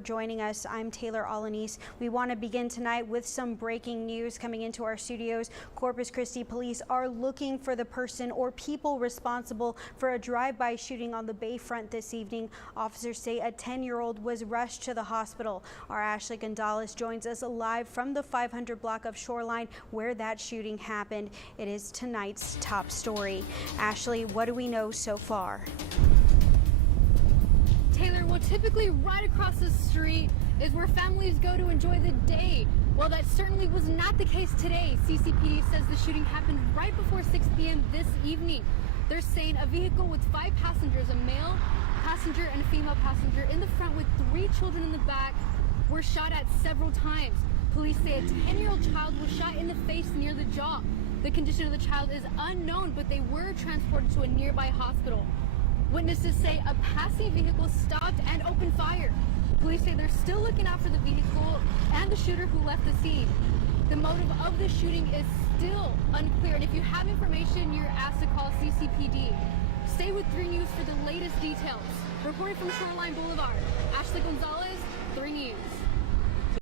Joining us, I'm Taylor Alanis. We want to begin tonight with some breaking news coming into our studios. Corpus Christi police are looking for the person or people responsible for a drive-by shooting on the Bayfront this evening. Officers say a 10-year-old was rushed to the hospital. Our Ashley Gonzalez joins us live from the 500 block of Shoreline where that shooting happened. It is tonight's top story. Ashley, what do we know so far? Taylor, well, typically right across the street is where families go to enjoy the day. Well, that certainly was not the case today. CCPD says the shooting happened right before 6 p.m. this evening. They're saying a vehicle with 5 passengers, a male passenger and a female passenger in the front with 3 children in the back, were shot at several times. Police say a 10-year-old child was shot in the face near the jaw. The condition of the child is unknown, but they were transported to a nearby hospital. Witnesses say a passing vehicle stopped and opened fire. Police say they're still looking out for the vehicle and the shooter who left the scene. The motive of the shooting is still unclear, and if you have information, you're asked to call CCPD. Stay with 3 News for the latest details. Reporting from Shoreline Boulevard, Ashley Gonzalez, 3 News.